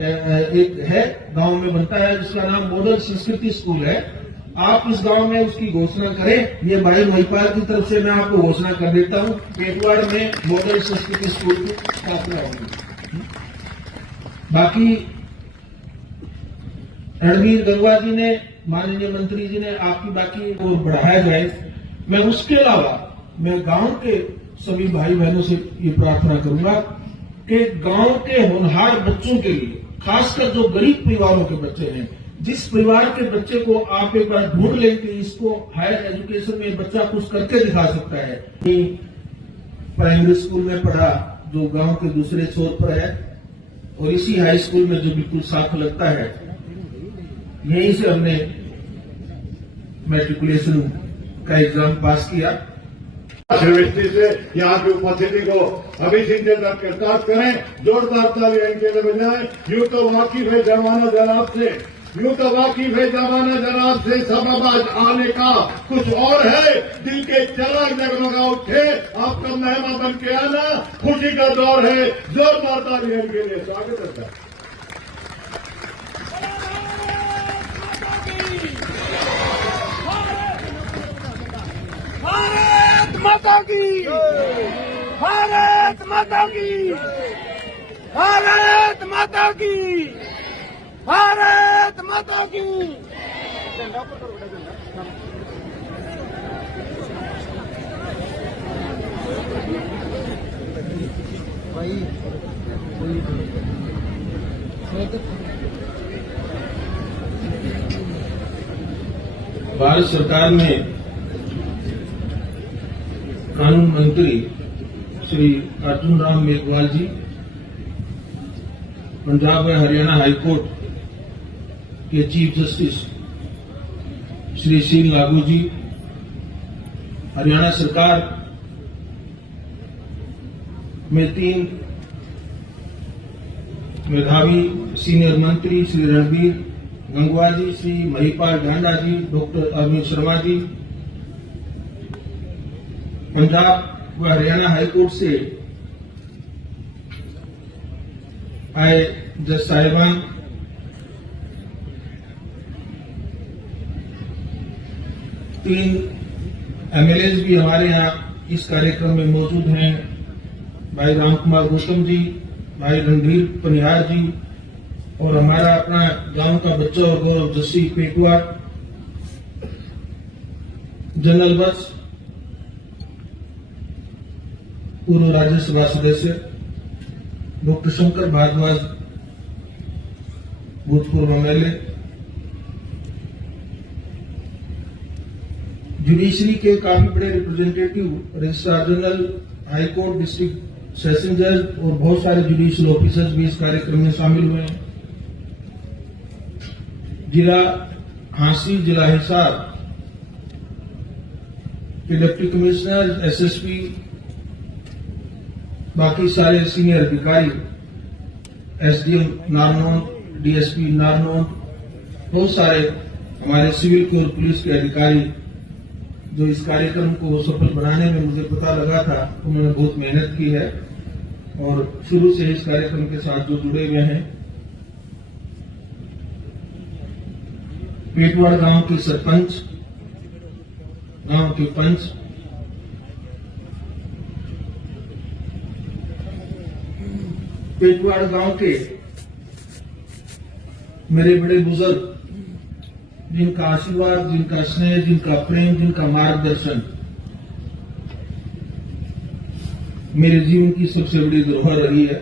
एक है गांव में बनता है जिसका नाम मॉडल संस्कृति स्कूल है। आप इस गांव में उसकी घोषणा करें। ये भाई महिपाल की तरफ से मैं आपको घोषणा कर देता हूं, पेटवाड़ में मॉडल संस्कृति स्कूल की स्थापना होगी। बाकी रणबीर गंगवा जी ने, माननीय मंत्री जी ने आपकी बाकी और बढ़ाया जाए। मैं उसके अलावा मैं गांव के सभी भाई बहनों से ये प्रार्थना करूंगा कि गांव के होनहार बच्चों के लिए, खासकर जो गरीब परिवारों के बच्चे हैं, जिस परिवार के बच्चे को आप एक बार ढूंढ लें कि इसको हायर एजुकेशन में बच्चा कुछ करके दिखा सकता है। प्राइमरी स्कूल में पढ़ा जो गांव के दूसरे छोर पर है, और इसी हाई स्कूल में जो बिल्कुल साथ लगता है, यहीं से हमने मैट्रिकुलेशन का एग्जाम पास किया। दृष्टि से यहाँ की उपस्थिति को अभी सिंचन करें, जोरदार तालियां इनके लिए बजाएं। यूं तो वाकिफ है जमाना जनाब से, यूं तो वाकिफ है जमाना जनाब से, सबब आज आने का कुछ और है। दिल के चराग जगमगा उठे, आपका मेहमान बन के आना खुशी का दौर है। जोरदार तालियां इनके लिए स्वागत है। माता की, भारत माता की, भारत माता की, भारत माता की। भारत सरकार ने कानून मंत्री श्री अर्जुन राम मेघवाल जी, पंजाब व हरियाणा हाईकोर्ट के चीफ जस्टिस श्री शील लागू जी, हरियाणा सरकार में 3 मेधावी सीनियर मंत्री श्री रणबीर गंगवा जी, श्री महिपाल ढांडा जी, डॉक्टर अरविंद शर्मा जी, पंजाब व हरियाणा हाईकोर्ट से आए जज साहिबान, तीन एमएलए भी हमारे यहाँ इस कार्यक्रम में मौजूद हैं। भाई रामकुमार गौतम जी, भाई रणधीर पनिहार जी, और हमारा अपना गांव का बच्चा और गौरव जस्सी पेटवाड़, जनरल बस पूर्व राज्यसभा सदस्य डॉक्टर शंकर भारद्वाज, भूतपूर्व एमएलए, जुडिशरी के काफी बड़े representative, registrar general, high court, district session जज और बहुत सारे जुडिशियल ऑफिसर्स भी इस कार्यक्रम में शामिल हुए हैं। जिला हांसी, जिला हिसार के डिप्टी कमिश्नर, एसएसपी, बाकी सारे सीनियर अधिकारी, एसडीएम नारनौल, डीएसपी नारनौल, बहुत सारे हमारे सिविल के और पुलिस के अधिकारी जो इस कार्यक्रम को सफल बनाने में मुझे पता लगा था, उन्होंने बहुत मेहनत की है और शुरू से इस कार्यक्रम के साथ जो जुड़े हुए हैं। पेटवाड़ गांव के सरपंच, गांव के पंच, पेटवाड़ गांव के मेरे बड़े बुजुर्ग, जिनका आशीर्वाद, जिनका स्नेह, जिनका प्रेम, जिनका मार्गदर्शन मेरे जीवन की सबसे बड़ी धरोहर रही है।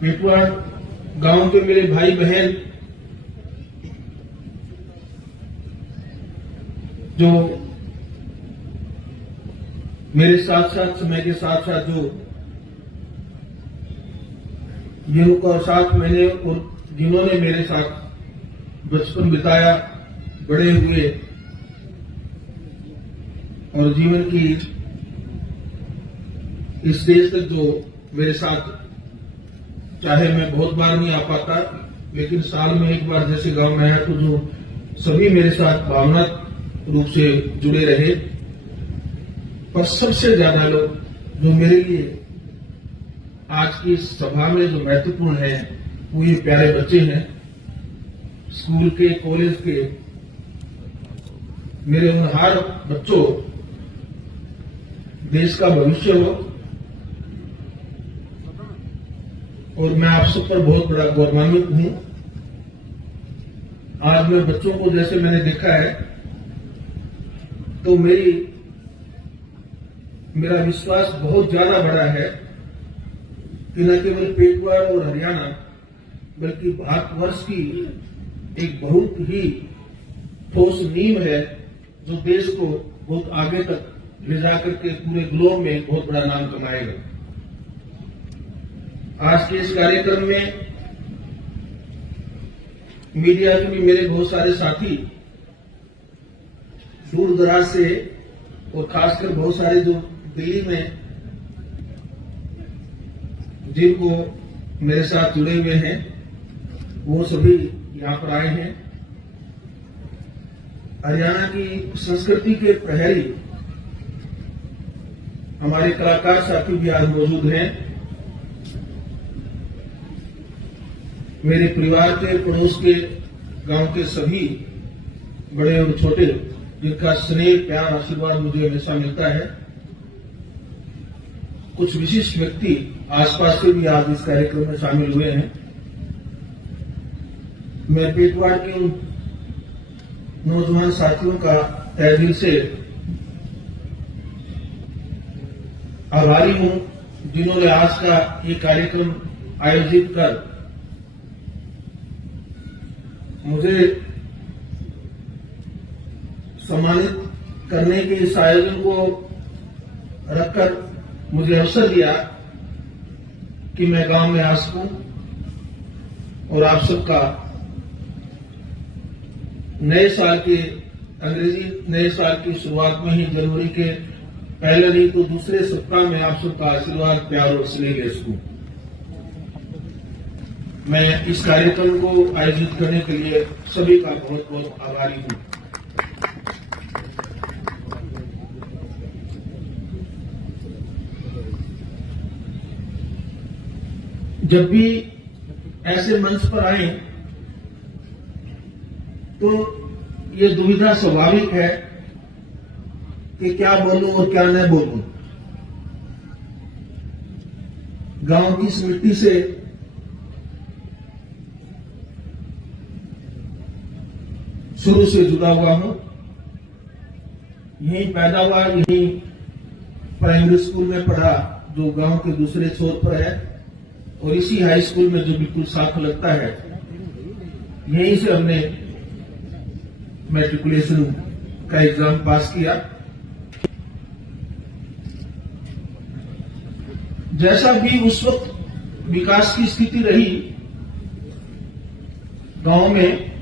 पेटवाड़ गांव के मेरे भाई बहन जो मेरे साथ साथ, समय के साथ साथ जो जिनका साथ मैंने और जिन्होंने मेरे साथ बचपन बिताया, बड़े हुए और जीवन की इस स्टेज तक जो मेरे साथ, चाहे मैं बहुत बार नहीं आ पाता, लेकिन साल में एक बार जैसे गांव में आया तो जो सभी मेरे साथ भावनात्मक रूप से जुड़े रहे, पर सबसे ज्यादा लोग जो मेरे लिए आज की इस सभा में जो महत्वपूर्ण है वो ये प्यारे बच्चे हैं, स्कूल के, कॉलेज के। मेरे उन हर बच्चों, देश का भविष्य हो, और मैं आप सब पर बहुत बड़ा गौरवान्वित हूं। आज मैं बच्चों को जैसे मैंने देखा है तो मेरा विश्वास बहुत ज्यादा बड़ा है कि न केवल पेटवाड़ और हरियाणा बल्कि भारतवर्ष की एक बहुत ही ठोस नींव है जो देश को बहुत आगे तक ले जाकर के पूरे ग्लोब में बहुत बड़ा नाम कमाएगा। आज के इस कार्यक्रम में मीडिया के भी मेरे बहुत सारे साथी दूर दराज से, और खासकर बहुत सारे जो दिल्ली में जिनको मेरे साथ जुड़े हुए हैं, वो सभी यहां पर आए हैं। हरियाणा की संस्कृति के प्रहरी हमारे कलाकार साथी भी आज मौजूद हैं। मेरे परिवार के, पड़ोस के, गांव के सभी बड़े और छोटे, जिनका स्नेह, प्यार, आशीर्वाद मुझे हमेशा मिलता है। कुछ विशिष्ट व्यक्ति आसपास से भी आज इस कार्यक्रम में शामिल हुए हैं। मैं पेटवाड़ के उन नौजवान साथियों का तहे दिल से आभारी हूं जिन्होंने आज का ये कार्यक्रम आयोजित कर मुझे सम्मानित करने के इस आयोजन को रखकर मुझे अवसर दिया कि मैं गांव में आ सकूं और आप सबका नए साल के, अंग्रेजी नए साल की शुरुआत में ही, जनवरी के पहले नहीं तो दूसरे सप्ताह में आप सबका आशीर्वाद, प्यार और स्नेह ले सकूं। मैं इस कार्यक्रम को आयोजित करने के लिए सभी का बहुत बहुत आभारी हूं। जब भी ऐसे मंच पर आए तो ये दुविधा स्वाभाविक है कि क्या बोलूं और क्या न बोलूं। गांव की इस मिट्टी से शुरू से जुड़ा हुआ हूं, यहीं पैदा हुआ, यहीं प्राइमरी स्कूल में पढ़ा जो गांव के दूसरे छोर पर है, और इसी हाई स्कूल में जो बिल्कुल साथ लगता है, यहीं से हमने मैट्रिकुलेशन का एग्जाम पास किया। जैसा भी उस वक्त विकास की स्थिति रही गांव में,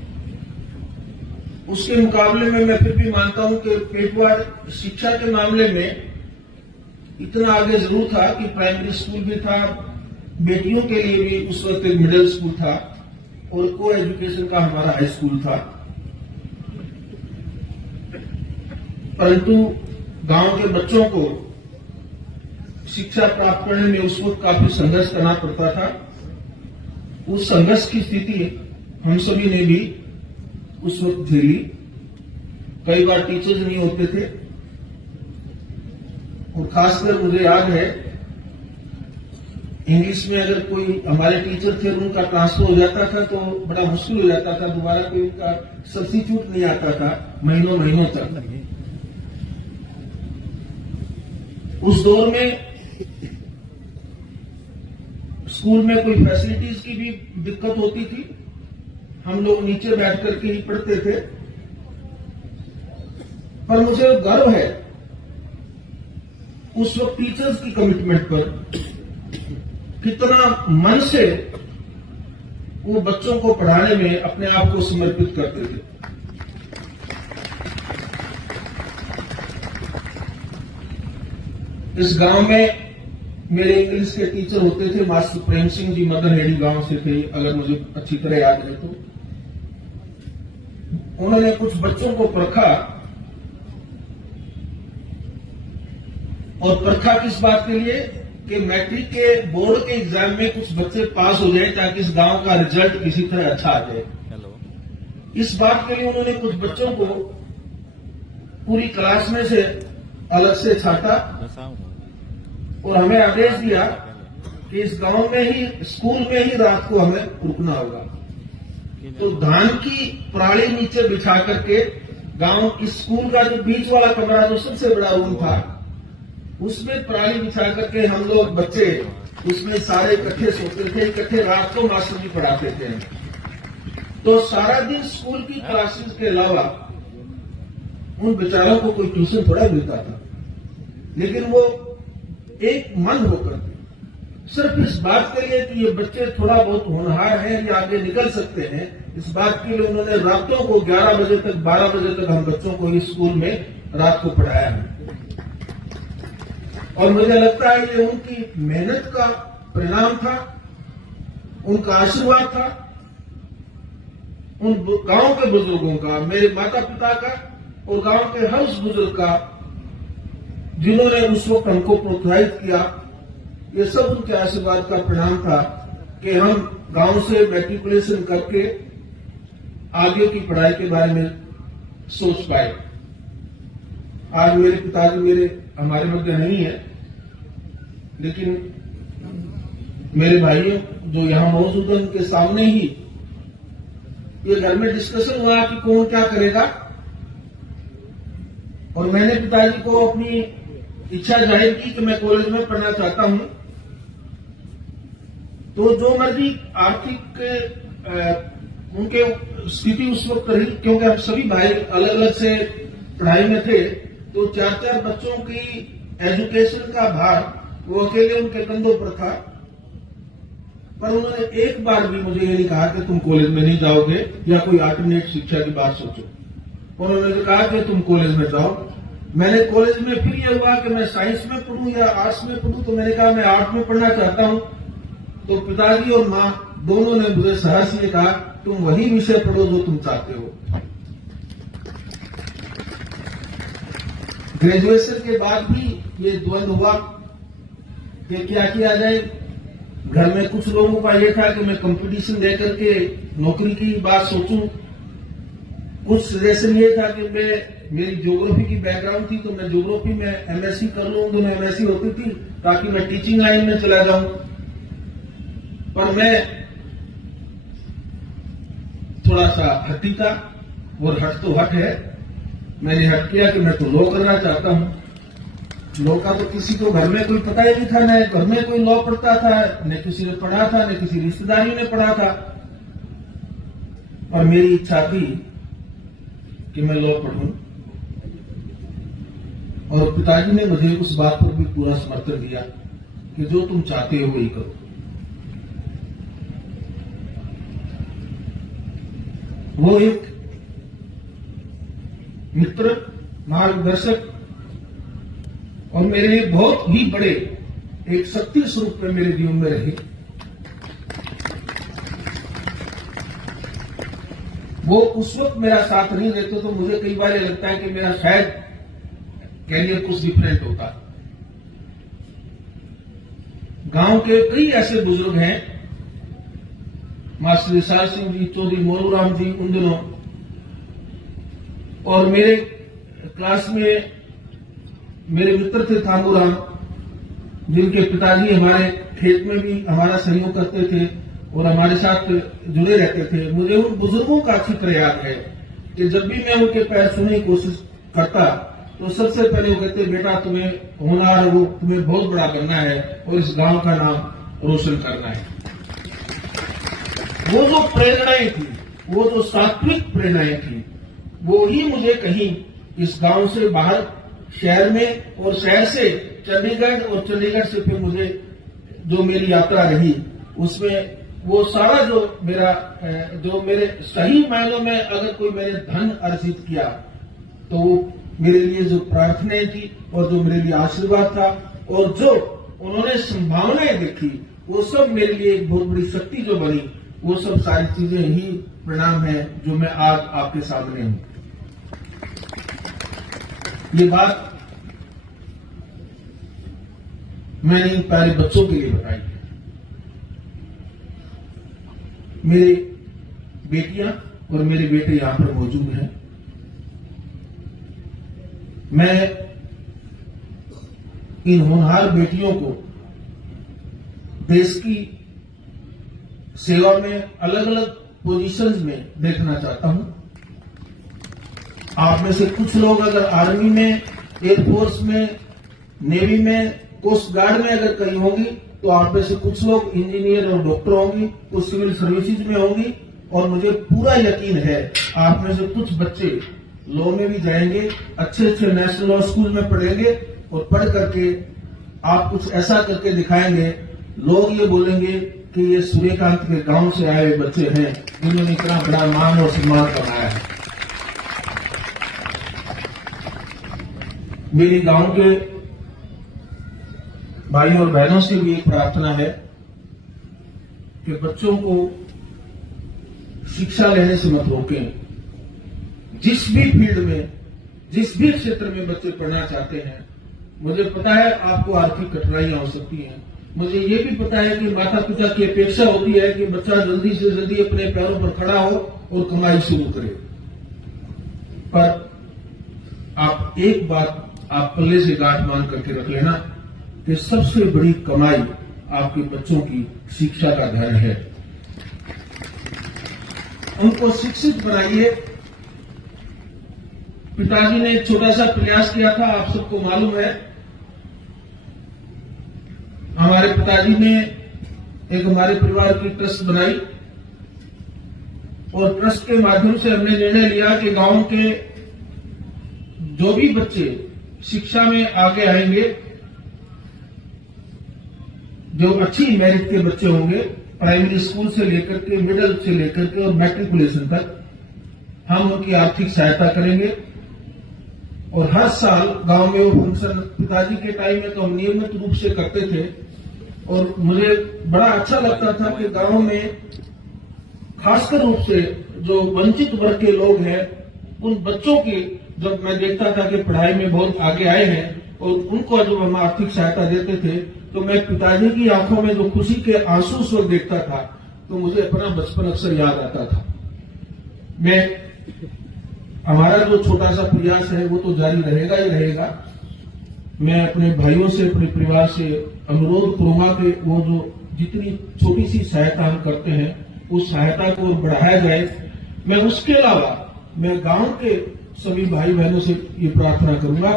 उसके मुकाबले में मैं फिर भी मानता हूं कि पेटवाड़ शिक्षा के मामले में इतना आगे जरूर था कि प्राइमरी स्कूल भी था, बेटियों के लिए भी उस वक्त एक मिडिल स्कूल था, और को एजुकेशन का हमारा हाई स्कूल था। परंतु गांव के बच्चों को शिक्षा प्राप्त करने में उस वक्त काफी संघर्ष करना पड़ता था। उस संघर्ष की स्थिति हम सभी ने भी उस वक्त झेली। कई बार टीचर्स नहीं होते थे, और खासकर मुझे याद है इंग्लिश में अगर कोई हमारे टीचर थे उनका ट्रांसफर हो जाता था तो बड़ा मुश्किल हो जाता था, दोबारा कोई उनका सब्स्टिट्यूट नहीं आता था महीनों महीनों तक। उस दौर में स्कूल में कोई फैसिलिटीज की भी दिक्कत होती थी, हम लोग नीचे बैठ करके ही पढ़ते थे। पर मुझे गर्व है उस वक्त टीचर्स की कमिटमेंट पर, कितना मन से वो बच्चों को पढ़ाने में अपने आप को समर्पित करते थे। इस गांव में मेरे इंग्लिश के टीचर होते थे मास्टर प्रेम सिंह जी, मदनहेड़ी गांव से थे, अगर मुझे अच्छी तरह याद है तो। उन्होंने कुछ बच्चों को परखा, और परखा किस बात के लिए कि मैट्रिक के बोर्ड के एग्जाम में कुछ बच्चे पास हो जाए ताकि इस गांव का रिजल्ट किसी तरह अच्छा आ जाए। इस बात के लिए उन्होंने कुछ बच्चों को पूरी क्लास में से अलग से छाटा और हमें आदेश दिया कि इस गांव में ही, स्कूल में ही रात को हमें रुकना होगा। तो धान की पराली नीचे बिछा करके गांव, इस स्कूल का जो बीच वाला कमरा जो सबसे बड़ा रूम था, उसमें पराली बिछा करके हम लोग बच्चे उसमें सारे इकट्ठे सोते थे, इकट्ठे रात को मास्टर जी पढ़ाते थे। तो सारा दिन स्कूल की क्लासेस के अलावा उन बेचारों को कोई ट्यूशन थोड़ा मिलता था, लेकिन वो एक मन होकर सिर्फ इस बात के लिए कि ये बच्चे थोड़ा बहुत होनहार हैं, ये आगे निकल सकते हैं, इस बात के लिए उन्होंने रातों को 11 बजे तक, 12 बजे तक हम बच्चों को इस स्कूल में रात को पढ़ाया है। और मुझे लगता है ये उनकी मेहनत का परिणाम था, उनका आशीर्वाद था, उन गांव के बुजुर्गों का, मेरे माता पिता का और गांव के हर उस बुजुर्ग का जिन्होंने उस वक्त हमको प्रोत्साहित किया। ये सब उनके आशीर्वाद का परिणाम था कि हम गांव से मैट्रिकुलेशन करके आगे की पढ़ाई के बारे में सोच पाए। आज मेरे पिताजी हमारे मध्य नहीं है, लेकिन मेरे भाइयों जो यहां मौजूद हैं उनके सामने ही ये घर में डिस्कशन हुआ कि कौन क्या करेगा, और मैंने पिताजी को अपनी इच्छा जाहिर की कि मैं कॉलेज में पढ़ना चाहता हूं। तो जो मर्जी आर्थिक उनके स्थिति उस वक्त रही, क्योंकि हम सभी भाई अलग अलग से पढ़ाई में थे, तो 4-4 बच्चों की एजुकेशन का भार वो अकेले उनके कंधों पर था। पर उन्होंने एक बार भी मुझे ये नहीं कहा कि तुम कॉलेज में नहीं जाओगे या कोई अल्टरनेट शिक्षा की बात सोचो। उन्होंने कहा कि तुम कॉलेज में जाओ। मैंने कॉलेज में फिर यह हुआ कि मैं साइंस में पढ़ूं या आर्ट्स में पढ़ूं, तो मैंने कहा मैं आर्ट में पढ़ना चाहता हूं। तो पिताजी और मां दोनों ने मुझे सहर्ष से कहा तुम वही विषय पढ़ो जो तुम चाहते हो। ग्रेजुएशन के बाद भी ये द्वंद्व हुआ कि क्या किया जाए। घर में कुछ लोगों का यह था कि मैं कंपटीशन देकर के नौकरी की बात सोचूं, कुछ सजेशन ये था कि मेरी ज्योग्राफी की बैकग्राउंड थी, तो मैं ज्योग्राफी में एमएससी कर लूं, दोनों एमएससी होती थी, ताकि मैं टीचिंग लाइन में चला जाऊं। पर मैं थोड़ा सा हट्टी था, और हट तो हट है। मैंने हट किया कि मैं तो लॉ करना चाहता हूं। लॉ का तो किसी को घर में कोई पता ही नहीं था, न घर में कोई लॉ पढ़ता था, न किसी ने पढ़ा था, न किसी रिश्तेदारी ने पढ़ा था। और मेरी इच्छा थी कि मैं लॉ पढ़ूं, और पिताजी ने मुझे उस बात पर भी पूरा समर्थन दिया कि जो तुम चाहते हो वही करो। वो एक मित्र, मार्गदर्शक और मेरे लिए बहुत ही बड़े एक शक्ति स्वरूप में मेरे जीवन में रहे। वो उस वक्त मेरा साथ नहीं देते तो मुझे कई बार लगता है कि मेरा शायद कैरियर कुछ डिफरेंट होता। गांव के कई ऐसे बुजुर्ग हैं, मास्टर विशाल सिंह जी, चौधरी मोनूराम जी उन दिनों, और मेरे क्लास में मेरे मित्र थे थानूराम, जिनके पिताजी हमारे खेत में भी हमारा सहयोग करते थे और हमारे साथ जुड़े रहते थे। मुझे उन बुजुर्गों का चित्र याद है कि जब भी मैं उनके पैर छूने की कोशिश करता तो सबसे पहले वो कहते, बेटा तुम्हें होनहार हो, तुम्हें बहुत बड़ा बनना है और इस गांव का नाम रोशन करना है। वो जो प्रेरणाएं थी, वो जो सात्विक प्रेरणाएं थी, वो ही मुझे कहीं इस गांव से बाहर शहर में, और शहर से चंडीगढ़, और चंडीगढ़ से फिर मुझे जो मेरी यात्रा रही उसमें वो सारा जो मेरे सही मायनों में अगर कोई मैंने धन अर्जित किया तो वो मेरे लिए जो प्रार्थनाएं थी और जो मेरे लिए आशीर्वाद था और जो उन्होंने संभावनाएं देखी, वो सब मेरे लिए एक बहुत बड़ी शक्ति जो बनी, वो सब सारी चीजें ही परिणाम है जो मैं आज आपके सामने हूं। ये बात मैंने इन प्यारे बच्चों के लिए बताई है। मेरी बेटियां और मेरे बेटे यहां पर मौजूद हैं। मैं इन होनहार बेटियों को देश की सेवा में अलग अलग पोजीशंस में देखना चाहता हूं। आप में से कुछ लोग अगर आर्मी में, एयरफोर्स में, नेवी में, कोस्ट गार्ड में अगर कहीं होंगी, तो आप में से कुछ लोग इंजीनियर और डॉक्टर होंगी, कुछ सिविल सर्विसेज में होंगी, और मुझे पूरा यकीन है आप में से कुछ बच्चे लॉ में भी जाएंगे, अच्छे अच्छे नेशनल लॉ स्कूल में पढ़ेंगे, और पढ़ करके आप कुछ ऐसा करके दिखाएंगे, लोग ये बोलेंगे कि ये सूर्यकांत के गांव से आए हुए बच्चे हैं जिन्होंने इतना बड़ा मान और सम्मान कमाया है। मेरी गांव के भाई और बहनों से भी एक प्रार्थना है कि बच्चों को शिक्षा लेने से मत रोकें। जिस भी फील्ड में, जिस भी क्षेत्र में बच्चे पढ़ना चाहते हैं, मुझे पता है आपको आर्थिक कठिनाइयां हो सकती हैं, मुझे ये भी पता है कि माता पिता की अपेक्षा होती है कि बच्चा जल्दी से जल्दी अपने पैरों पर खड़ा हो और कमाई शुरू करे। पर आप एक बात आप पल्ले से गांठ मान करके रख लेना कि सबसे बड़ी कमाई आपके बच्चों की शिक्षा का धन है। उनको शिक्षित बनाइए। पिताजी ने एक छोटा सा प्रयास किया था, आप सबको मालूम है। हमारे पिताजी ने एक हमारे परिवार की ट्रस्ट बनाई, और ट्रस्ट के माध्यम से हमने निर्णय लिया कि गांव के जो भी बच्चे शिक्षा में आगे आएंगे, जो अच्छी मेरिट के बच्चे होंगे, प्राइमरी स्कूल से लेकर के, मिडिल से लेकर के और मैट्रिकुलेशन तक, हम उनकी आर्थिक सहायता करेंगे। और हर साल गांव में वो फंक्शन पिताजी के टाइम में तो हम नियमित रूप से करते थे, और मुझे बड़ा अच्छा लगता था कि गांव में खासकर रूप से जो वंचित वर्ग के लोग हैं, उन बच्चों की जब मैं देखता था कि पढ़ाई में बहुत आगे आए हैं, और उनको जब हम आर्थिक सहायता देते थे, तो मैं पिताजी की आंखों में जो खुशी के आंसू उस वक्त देखता था, तो मुझे अपना बचपन अक्सर याद आता था। हमारा जो छोटा सा प्रयास है वो तो जारी रहेगा ही रहेगा। मैं अपने भाइयों से, अपने परिवार से अनुरोध करूंगा कि वो जो जितनी छोटी सी सहायता हम करते हैं, उस सहायता को बढ़ाया जाए। मैं उसके अलावा मैं गांव के सभी भाई बहनों से ये प्रार्थना करूंगा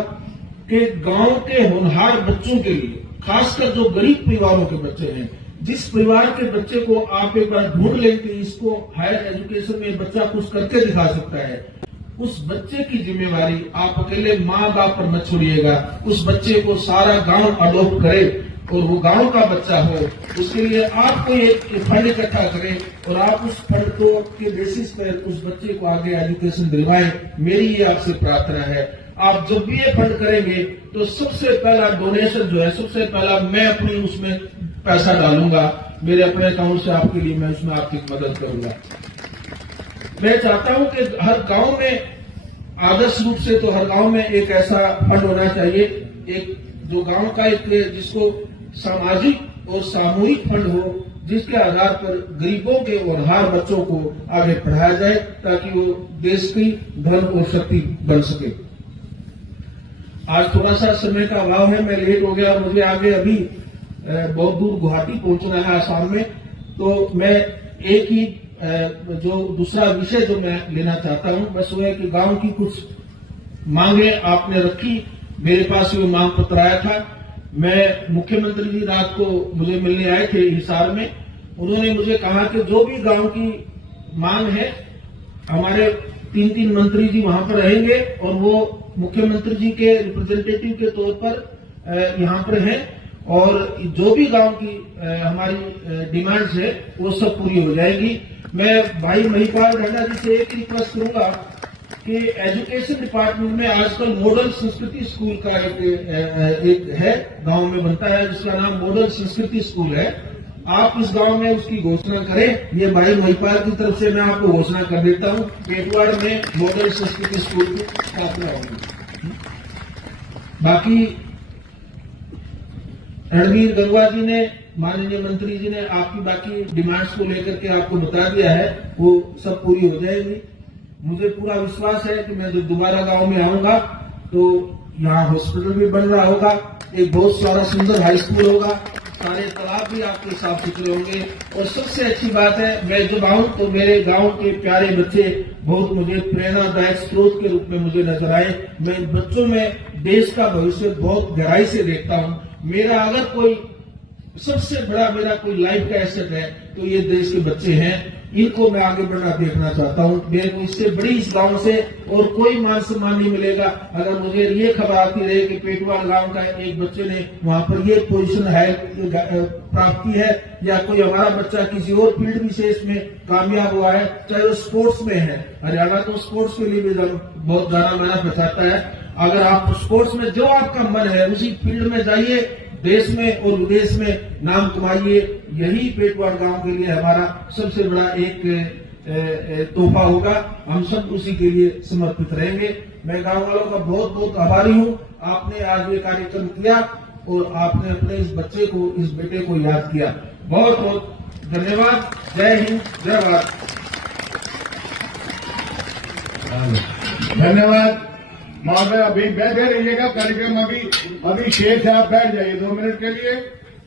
कि गांव के होनहार बच्चों के लिए, खासकर जो गरीब परिवारों के बच्चे हैं, जिस परिवार के बच्चे को आप एक बार ढूंढ लें कि इसको हायर एजुकेशन में बच्चा कुछ करके दिखा सकता है, उस बच्चे की जिम्मेवारी आप अकेले माँ बाप पर मत छोड़िएगा। उस बच्चे को सारा गांव अडॉप्ट करे और वो गांव का बच्चा हो। उसके लिए आप कोई एक फंड इकट्ठा करें और आप उस फंड को के बेसिस पर उस बच्चे को आगे एजुकेशन दिलवाएं। मेरी ये आपसे प्रार्थना है। आप जब भी ये फंड करेंगे तो सबसे पहला डोनेशन जो है, सबसे पहला मैं अपनी उसमें पैसा डालूंगा, मेरे अपने अकाउंट से आपके लिए मैं उसमें आर्थिक मदद करूंगा। मैं चाहता हूं कि हर गांव में, आदर्श रूप से तो हर गांव में एक ऐसा फंड होना चाहिए, एक जो गांव का एक जिसको सामाजिक और सामूहिक फंड हो, जिसके आधार पर गरीबों के और हर बच्चों को आगे पढ़ाया जाए ताकि वो देश की धन और शक्ति बन सके। आज थोड़ा सा समय का अभाव है, मैं लेट हो गया और मुझे आगे अभी बहुत दूर गुवाहाटी पहुंचना है, आसाम में। तो मैं एक ही जो दूसरा विषय जो मैं लेना चाहता हूं बस वो है कि गांव की कुछ मांगे आपने रखी, मेरे पास वो मांग पत्र आया था। मैं मुख्यमंत्री जी रात को मुझे मिलने आए थे हिसार में। उन्होंने मुझे कहा कि जो भी गांव की मांग है, हमारे 3 मंत्री जी वहां पर रहेंगे और वो मुख्यमंत्री जी के रिप्रेजेंटेटिव के तौर पर यहाँ पर हैं, और जो भी गांव की हमारी डिमांड्स है वो सब पूरी हो जाएगी। मैं भाई महिपाल ढंडा जी से एक रिक्वेस्ट करूंगा कि एजुकेशन डिपार्टमेंट में आजकल मॉडल संस्कृति स्कूल का एक है, गांव में बनता है, जिसका नाम मॉडल संस्कृति स्कूल है। आप इस गांव में उसकी घोषणा करें। ये भाई महिपाल की तरफ से मैं आपको घोषणा कर देता हूं कि एटवाड़ में मॉडल संस्कृति स्कूल की स्थापना होगी। बाकी रणवीर गंगवा जी ने, माननीय मंत्री जी ने आपकी बाकी डिमांड्स को लेकर के आपको बता दिया है, वो सब पूरी हो जाएगी। मुझे पूरा विश्वास है कि मैं जब दोबारा गांव में आऊंगा तो यहाँ हॉस्पिटल भी बन रहा होगा, एक बहुत सारा सुंदर हाई स्कूल होगा, सारे तालाब भी आपके साफ सुथरे होंगे। और सबसे अच्छी बात है, मैं जब आऊं तो मेरे गांव के प्यारे बच्चे बहुत मुझे प्रेरणादायक स्रोत के रूप में मुझे नजर आए। मैं इन बच्चों में देश का भविष्य बहुत गहराई से देखता हूं। मेरा अगर कोई सबसे बड़ा मेरा कोई लाइफ का एसेट है तो ये देश के बच्चे हैं, इनको मैं आगे बढ़ना देखना चाहता हूं। मेरे को इससे बड़ी इस गांव से और कोई मान सम्मान नहीं मिलेगा अगर मुझे ये खबर आती रहे कि पेटवाल गांव का एक बच्चे ने वहां पर ये पोजीशन है प्राप्त की है, या कोई हमारा बच्चा किसी और फील्ड विशेष में कामयाब हुआ है, चाहे वो स्पोर्ट्स में है। हरियाणा तो स्पोर्ट्स के लिए भी बहुत ज्यादा मेहनत बचाता है। अगर आप स्पोर्ट्स में जो आपका मन है उसी फील्ड में जाइए, देश में और विदेश में नाम कमाइए। यही पेटवाड़ गांव के लिए हमारा सबसे बड़ा एक तोहफा होगा। हम सब उसी के लिए समर्पित रहेंगे। मैं गांव वालों का बहुत बहुत आभारी हूं। आपने आज ये कार्यक्रम किया और आपने अपने इस बच्चे को, इस बेटे को याद किया। बहुत बहुत धन्यवाद। जय हिंद, जय भारत। धन्यवाद महोदय। अभी बैठे रहिएगा, कार्यक्रम अभी शेष है, आप बैठ जाइए 2 मिनट के लिए।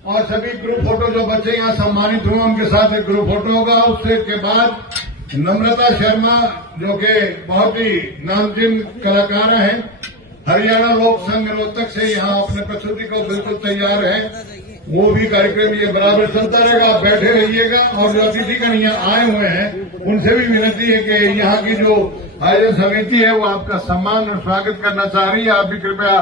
और सभी ग्रुप फोटो जो बच्चे यहाँ सम्मानित हुए उनके साथ एक ग्रुप फोटो होगा। उससे के बाद नम्रता शर्मा जो कि बहुत ही नामचीन कलाकार हैं, हरियाणा लोक संघ रोहतक से यहाँ अपने प्रस्तुति को बिल्कुल तैयार है, वो भी कार्यक्रम ये बराबर चलता रहेगा। आप बैठे रहिएगा। और जो अतिथिगण यहाँ आए हुए हैं उनसे भी विनती है कि यहाँ की जो आयोजन समिति है वो आपका सम्मान और स्वागत करना चाह रही है। आप भी कृपया